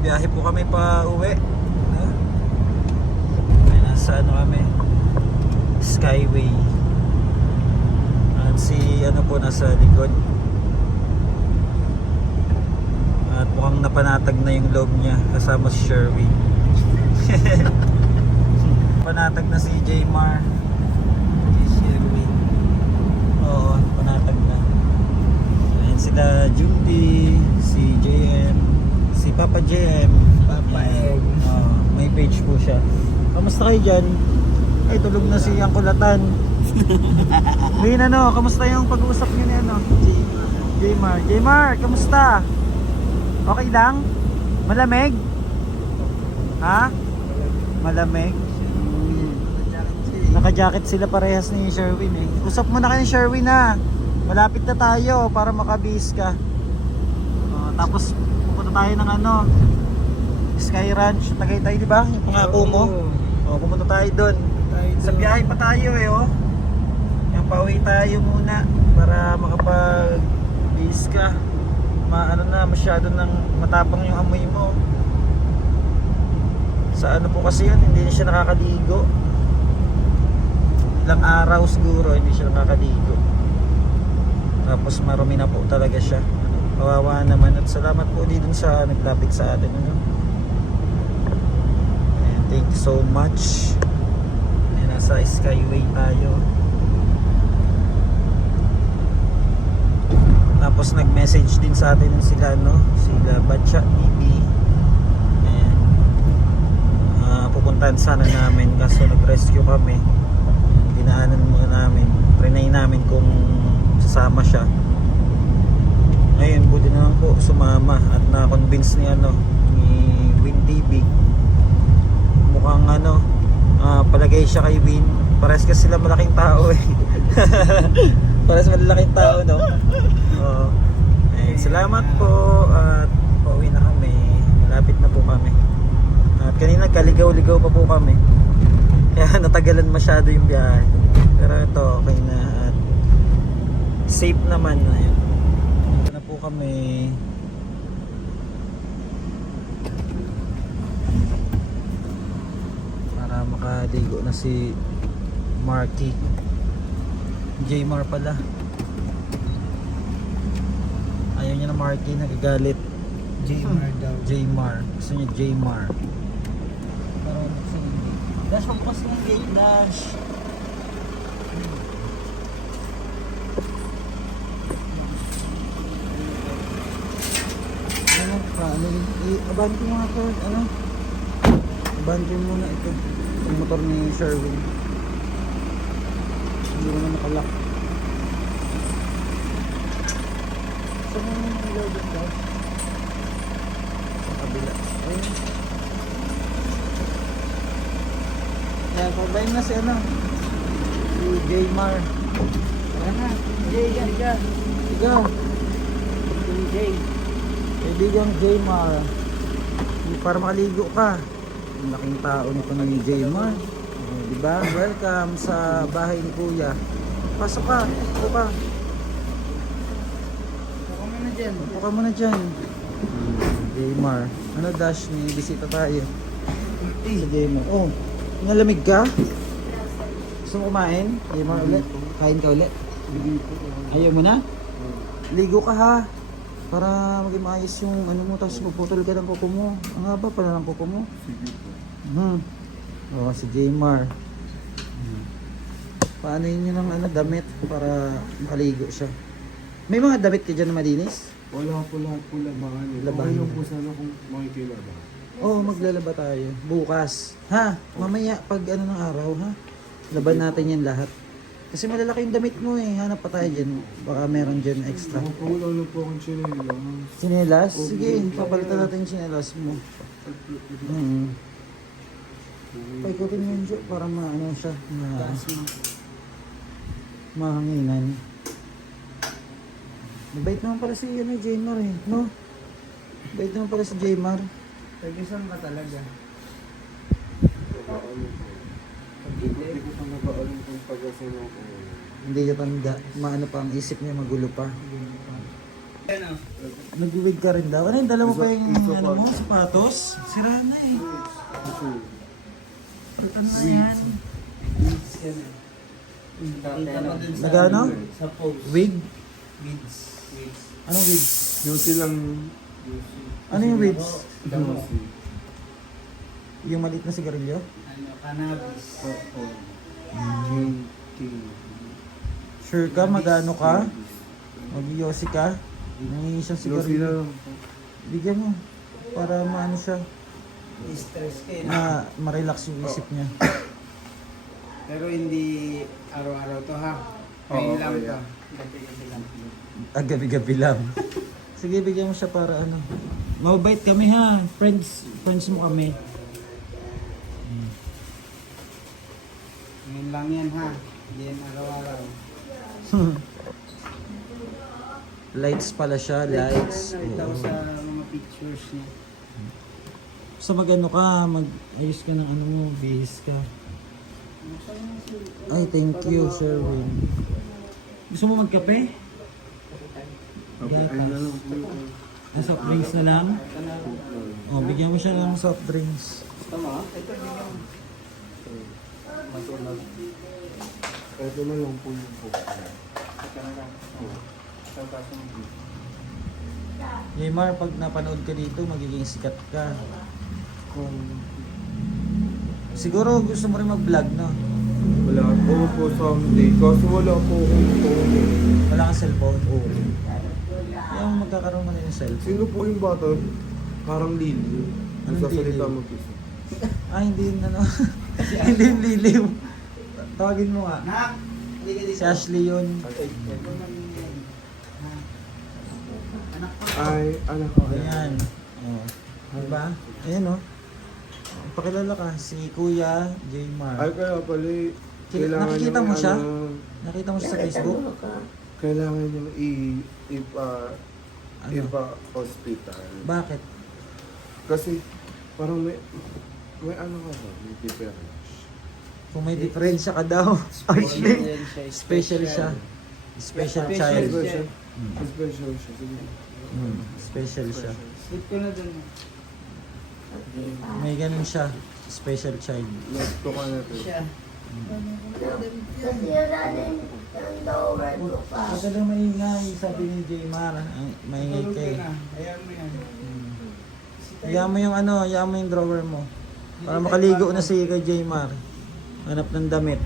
biyahe po kami pa uwi. No? Ay, nasa ano kami? Skyway. At si ano po nasa likod. At mukhang napanatag na yung loob niya kasama si Sherwin. panatag na si Jaymar. Si Sherwin. Oo, panatag na. Ayan sila Judy, si JM, si Papa JM. Papa M. Oo, may page po siya. Kamusta kayo dyan? Ay, tulog na si Ang Kulatan. Ngayon ano, kamusta yung pag-uusap niyo ni ano? Jaymar. Jaymar, kamusta? Okay lang? Malamig? Ha? Malamig? Naka-jacket sila parehas ni Sherwin eh. Usap mo na kayo Sherwin ha. Malapit na tayo para makabis ka. Oh, tapos pupunta tayo ng ano, Sky Ranch, Tagaytay di ba? Yung pangako mo. Oh, pumunta tayo doon. Sa biyahe pa tayo eh oh. Yung pauwi tayo muna para makapag bis ka. Ma ano na masyado nang matapang yung amoy mo. Sa ano po kasi yun, hindi na siya nakakaligo. Ilang araw siguro hindi siya nakakaligo. Tapos marumi na po talaga siya. Kawawa naman at salamat po din dun sa naglapit sa atin. Ano? Ayan, thank you so much. Ayan, nasa Skyway tayo. Tapos nag-message din sa atin sila no, sila Batcha TV. Ayan. Ah, pupuntahan sana namin kaso nag-rescue kami. Dinaanan muna namin. Trinay namin kung sasama siya. Ngayon, buti naman po sumama at na-convince ni ano, ni Win TV. Mukhang ano, ah, palagay siya kay Win. Pares kasi sila malaking tao eh. Pares malaking tao, no? Oo. Eh, salamat po at pauwi na kami. Malapit na po kami. At kanina kaligaw-ligaw pa po kami. Kaya natagalan masyado yung biyahe. Pero ito, okay na. At safe naman. Ayun. Kami. Para makaligo na si Marky. Jaymar pala. Ayaw niya na Marky, nagagalit. Jaymar daw. Jaymar. Gusto niya Jaymar. Pero. Dash, magpas ng gate, Dash. Ano? Ano? I-abante mo nga ito. Ano? Abante mo muna ito. Yung motor ni Sherwin. Hindi mo na nakalak. Saan mo yung ilaw dyan, Dash? Sa kabila. Ayun. Yan, pabayin na si ano. Si Jaymar. Ayan na. Jay, yan, yan. Ikaw. Si Jay. Kaibigan Jaymar. Para makaligo ka. Ang laking tao nito na ni Jaymar. Oh, diba? Welcome sa bahay ni Kuya. Pasok ka. Upo ka. Ako mo na dyan. Jaymar. Ano Dash? May bisita tayo. Sa Jaymar. Oh, nalamig ka? Gusto mo kumain? Jaymar ulit? Kain ka ulit? Ayaw mo na? Ligo ka ha. Para maging maayos yung ano mo, tapos puputol ka ng kuko mo. Ang haba pala ng kuko mo. Hmm. Oh, si Jaymar. Hmm. Paano yun yung ano, damit para makaligo siya? May mga damit ka dyan na malinis? Wala po lahat po labahan. eh. Labahan. Okay po sana kung makikilaba. Oo, oh, maglalaba tayo. Bukas. Ha? Mamaya, pag ano ng araw, ha? Laban natin yan lahat. Kasi malalaki yung damit mo eh. Hanap pa tayo dyan. Baka meron dyan extra. Po wala lang po akong chinelo. Sinelas? Sige, papalitan natin yung sinelas mo. Hmm. Paikutin mo yun, Jo, para maano siya. Ma mahanginan. Mabait naman pala si ano, Jaymar eh, no? Mabait naman pala si Jaymar. Tagisan ka talaga. Hindi ko pa kung. Hindi tanda. Maano pa ang isip niya, magulo pa. Ano? Nag-wig ka rin daw. Ano yung dala mo pa yung ano mo, sapatos? Sira na eh. Ano na yan? Nagano? Wig? Weeds. Anong wig? beauty lang. Ano yung wigs? Beauty. Yung maliit na sigarilyo? Ano? Cannabis. Oo. King. Sure ka? Magano ka? Mag-yosi ka? Nangingi siyang sigarilyo. Bigyan mo. Para maano siya. Stress ka eh. Na ma-relax yung isip niya. Pero hindi araw-araw to ha. Ngayon lang to. Gabi-gabi lang. Ah, gabi-gabi lang. Sige, bigyan mo siya para ano. Mabait kami ha. Friends. Friends mo kami. Ngayon lang yan ha. Hindi yan araw-araw. Lights pala siya. Lights. Nakita ko sa mga pictures niya. Sa mag-ano ka, mag-ayos ka ng ano mo, bihis ka. Ay, thank you, Sherwin. Gusto mo magkape? Po. Ang soft drinks na lang? O, bigyan mo siya ng soft drinks. Tama? Ito bigyan mo. Matulog. Ito na lang po yung book. Na lang. Sa baso mo. Neymar, pag napanood ka dito, magiging sikat ka. Kung Siguro gusto mo rin mag-vlog, no? wala po po someday. Kasi wala po akong phone. Wala kang cellphone. Oo. Yung magkakaroon mo rin ng cellphone. Sino po yung bata? Parang Lily. Anong Nagsasalita Lily? mag-isa. Ah, hindi yun ano. hindi yung liliw. Tawagin mo nga. Nak! Si Ashley yun. Anak ko. Ay, anak ko. Ayan. Oh. Diba? Ayan oh. Pakilala ka, si Kuya J. Mar. Ay, kaya pala eh, kailangan nakikita mo siya? ano, Nakita mo siya sa Facebook? kailangan niyang i ipa Ano? ipa hospital. Bakit? Kasi parang may may ano ka ba? May difference. Kung may diferensya ka daw. Ashley. Special siya. Special Special child. Special. Mm. Special siya. Mm. Special siya. Sleep ko na dun. May ganun siya. Special child. Next to ka na to. Siya. Huwag ka na maingay, sabi ni J. Mar. Ang maingay ka eh. na. Ayan mo yan. Hayaan mo yung ano, hayaan mo yung drawer mo. Para makaligo na si kay J. Hanap ng damit.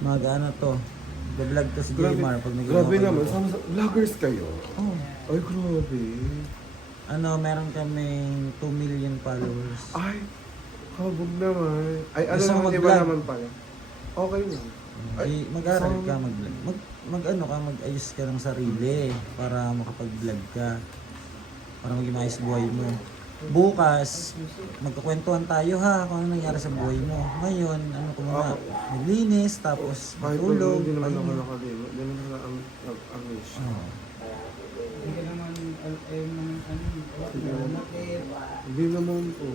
Mag ano to. Vlog to si. Grabe, pag nag grabe naman. Sama sa, vloggers kayo. Oh. Ay, grabe. Ano, meron kaming 2 million followers. Ay, kabog naman. Ay, ano Gusto mo naman, iba mag-vlog? naman pala. Okay na. Ay, Ay, mag-aral so- ka, mag, mag, mag ano ka, mag-ayos ka ng sarili para makapag-vlog ka. Para maging maayos buhay mo. Bukas, magkakwentuhan tayo ha kung ano nangyari sa buhay mo. Ngayon, ano ko muna, maglinis, tapos Kahit matulog. hindi naman ako pahinga. nakalimot. Hindi naman ako nag-amish. Oo. Hindi ka naman, al- eh, man- ano, Sige. nakit. Hindi naman po.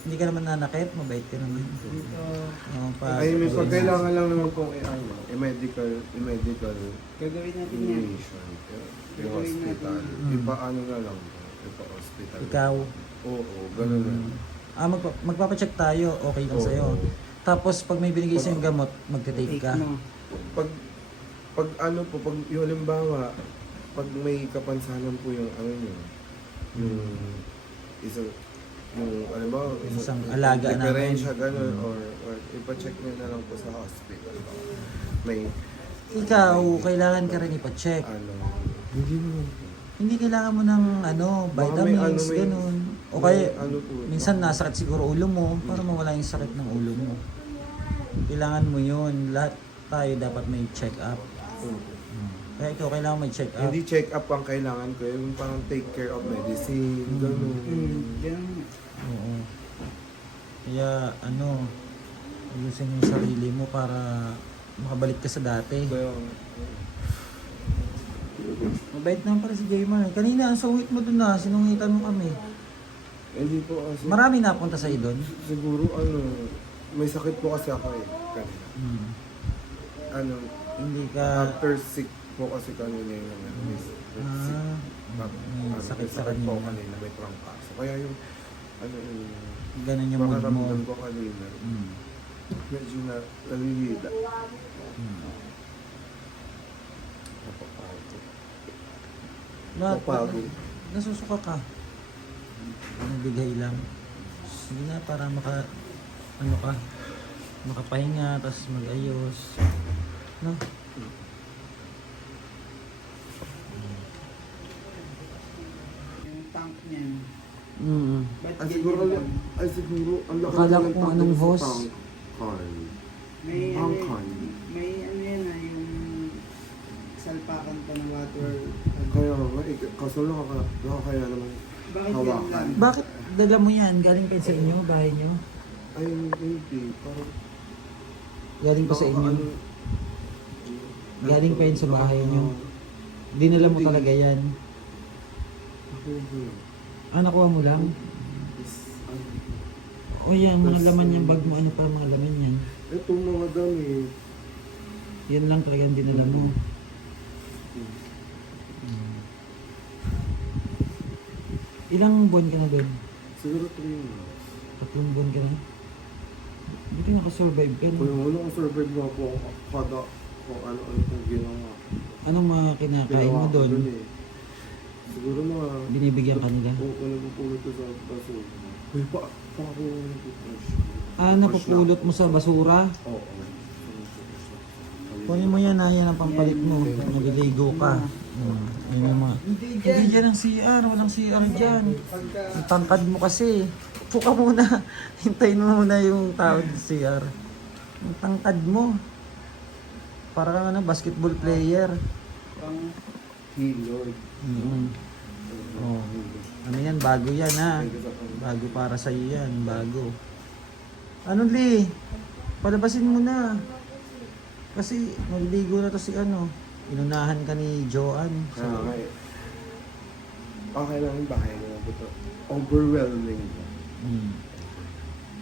Hindi ka naman nanakit, mabait ka naman. Dito, Oo, pa, Ay, may pag kailangan lang naman pong i-ano, i-medical, i-medical gagawin natin yan. relation. Yung Gagawin hospital. natin. Ipa-ano na lang po. Ipa-hospital. Ikaw, Oo, ganun lang. ah, magpa magpapacheck tayo, okay lang Oo. sa'yo. Tapos pag may binigay sa'yong gamot, magte-take Take ka. mo. Pag, pag ano po, pag yung halimbawa, pag may kapansanan po yung ano nyo, yung isa, yung halimbawa, isa- Isang alaga namin. diferensya, ganun, Mm. or, or ipa-check nyo na lang po sa hospital. May, Ikaw, kailangan ka rin ipacheck. ano, hindi po. Hindi kailangan mo ng ano, Baka may vitamins, ano, may- ganun. O may kaya, ano po, minsan nasakit siguro ulo mo, para mawala yung sakit ng ulo mo. Kailangan mo yun. Lahat tayo dapat may check up. Oo. Kaya ikaw, kailangan may check up. Hindi check up ang kailangan ko, yung parang take care of medicine, Mm. ganun. Hmm, ganun. Oo. Kaya, ano, ayusin mo yung sarili mo para makabalik ka sa dati. Kaya, Mabait naman pala si Jaymar. Kanina, ang sungit mo dun na, sinungitan mo kami. hindi po kasi, Marami napunta sa'yo dun. siguro ano, may sakit po kasi ako eh, kanina. Hmm. Ano, Hindi ka, after sick po kasi kanina yung ano, may, Ah, Bak- may ano, sakit may sa po kanina. may trangkaso. Kaya yung, ano yung, Ganun yung mood mo. ko kanina, Mm. medyo na, nalilila. Mm. Napapagod. Lahat, Napagod. nasusuka ka. Nagbigay lang. Sige na, para maka, ano ka, makapahinga, tapos mag-ayos. No? Yung tank niyan. Mm. Ba't Ay ganyan siguro, lang? ay siguro, ang laki Akala ng ko tank anong sa hose. tank car. May ano, Angkan. may ano yan ah, yung salpakan pa ng water. Kaya nga, eh, kaso nakaka, nakakaya naman. Bakit hawakan. lang? Bakit dala mo yan? Galing pa sa inyo, bahay nyo? Ay, hindi, parang, Galing pa sa inyo? nakaka- Galing pa yun sa bahay nyo? Dinala mo talaga yan? Ako. Ah, nakuha mo lang? Ano, O yan, mga laman yung bag mo, ano pa mga laman yan? Itong mga damit, Yan lang talaga ang dinala mo. Ilang buwan ka na doon? siguro 3 months. Tatlong buwan ka na? Buti nakasurvive ka Kung na. ano kung survive mo ako, kada, kung ano-ano kung ginawa. Anong mga kinakain mo doon? eh. Siguro mga, Binibigyan ka nila? kung ano pupulot ko sa baso. Uy, pa, pa ako nagpupush. Ah, napupulot mo sa basura? Oo. oo. Kunin mo yan ha, yan ang pampalit mo. Nagliligo ka. Hmm. Ayun yung. Hindi Hindi dyan. ang CR, walang CR dyan. Tangkad mo kasi. Upo ka muna. Hintayin mo muna yung tao sa CR. Ang tangkad mo. Para kang ano, basketball player. pang, Lord. Mm. Oh. Ano yan, bago yan ha. Bago para sa iyo yan, bago. Ano Lee? Palabasin mo na. Kasi naliligo na to si ano. Inunahan ka ni Joanne. Kaya nga eh. Okay lang yung bahay nila. But overwhelming. Mm.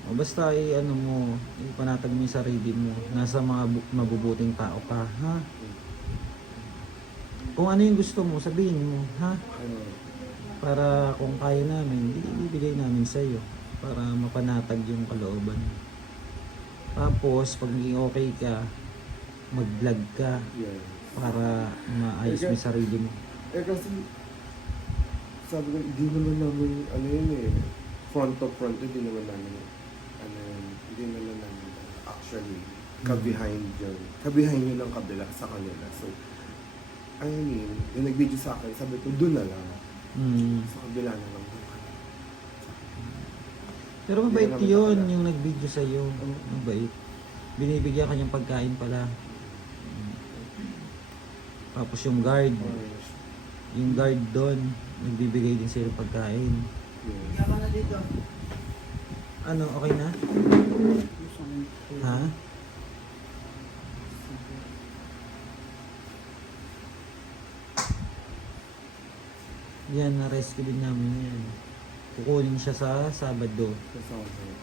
O basta i ano mo, ipanatag mo yung sarili mo. Nasa mga bu- mabubuting tao ka, ha? Kung ano yung gusto mo, sabihin mo, ha? Ano, Para kung kaya namin, di- ibigay namin sa iyo para mapanatag yung kalooban. mo. Tapos, pag naging okay ka, mag-vlog ka yeah. Para maayos mo yung sarili mo. Eh kasi, sabi ko, hindi naman namin, ano yun eh, front to front, hindi naman namin, ano yun, hindi naman namin actually, ka-behind yun. Ka-behind yun ang kabila sa kanila. So, I mean, yung nag-video sa akin, sabi ko, doon na lang. Mm. Sa kabila na lang. Pero mabait yun yung nag-video sa iyo. Mabait. Binibigyan ka niyang pagkain pala. Tapos yung guard, yung guard doon, nagbibigay din ng pagkain. ka na dito. Ano, okay na? Ha? Yan, na-rescue din namin yan. Kukunin siya sa Sabado. Kasama ko.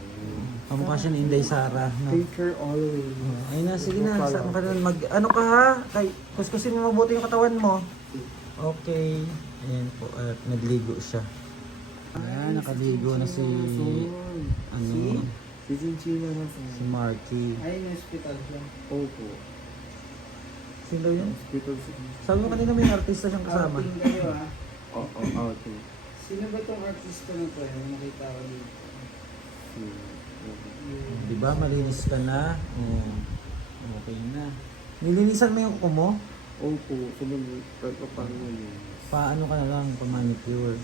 Kamukha siya ni Inday Sara. No? Take care always. Oh, ayun na, sige na. Saan ka na? Mag, ano ka ha? Kay, kuskusin mo mabuti yung katawan mo. Okay. Ayan po, at nagligo siya. Ayan, nakaligo na si, ano, Si Chinchina na sa si Marky. Ay, may hospital siya. Opo. Sino yun? Hospital si... Sabi mo kanina may artista siyang kasama. Outing kayo ah. Oo, oh, outing. Sino ba tong artista na to? Yung nakita ko dito. Si... Yung- Di ba, malinis ka na? Oo. Okay na. Nilinisan mo yung kuko mo? Opo, sumunod. Pero paano yun? Paano ka na lang, pa-manicure.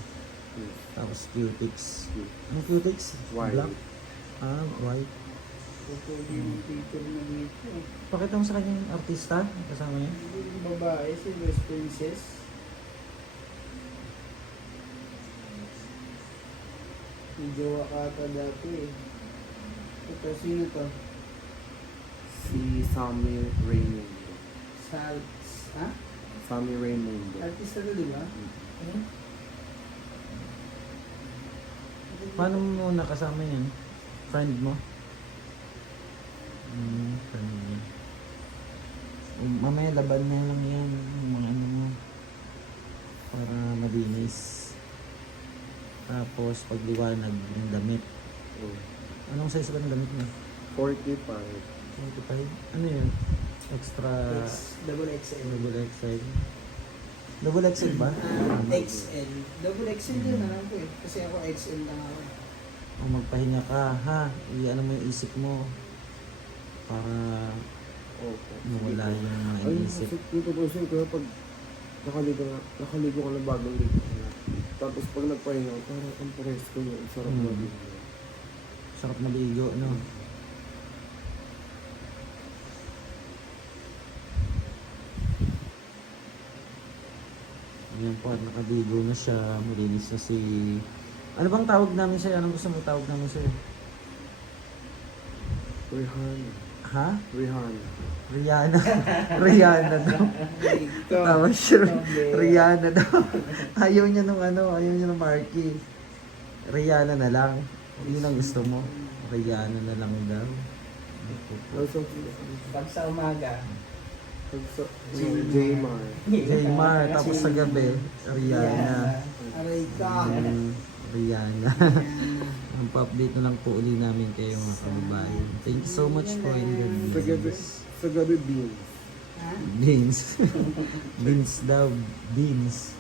Yes. Tapos cutics. Ano cutics? White. Black? Ah, white. Ito yung picture na dito. Pakita mo sa kanya yung artista kasama niya. Yung babae, si West Princess. Yung jowa ka ata dati eh. Ito, sino to? Si Sammy Raymundo. Sal... Ha? Sammy Raymundo. Artista to, di ba? Hmm? Paano mo nakasama yan? Friend mo? Hmm, friend mo. Um, mamaya laban na lang yan. Yung mga para malinis. Tapos pagliwanag ng damit. Oh. Anong size ba ng damit mo? 45. 25? Ano yun? Extra X, double XL. double XL. Double XL ba? Ah, XL. Double XL yun alam ko eh. Kasi ako XL lang ako. O magpahinga ka, ha? I-ano mo yung isip mo. Para Opo. mawala yung mga Ay, iniisip. kasi kung tutusin ko pag nakaligo na, nakaligo ka na bagong ligo ka. Tapos pag nagpahinga, parang ang presko yun. Ang sarap Hmm. na ligo. Sarap maligo, no? Ayan po, at nakaligo na siya. Malinis na si... Ano bang tawag namin sa'yo? Anong gusto mo tawag namin sa'yo? Rihanna. Ha? Rihanna. Rihanna. Rihanna daw. Tama siya. Rihanna daw. Ayaw niya nung ano, ayaw niya nung Marky. Rihanna na lang. Yun ang gusto mo. Rihanna na lang daw. Also, Pag sa umaga, pag sa J-Mar. Jaymar, tapos sa gabi, Rihanna. Aray ka. Mm, Rihanna. Ang pa-update na lang po uli namin kayo mga kababayan. Thank you so much po in the Sa gabi, sa gabi beans. Ha? Beans. beans daw. Beans.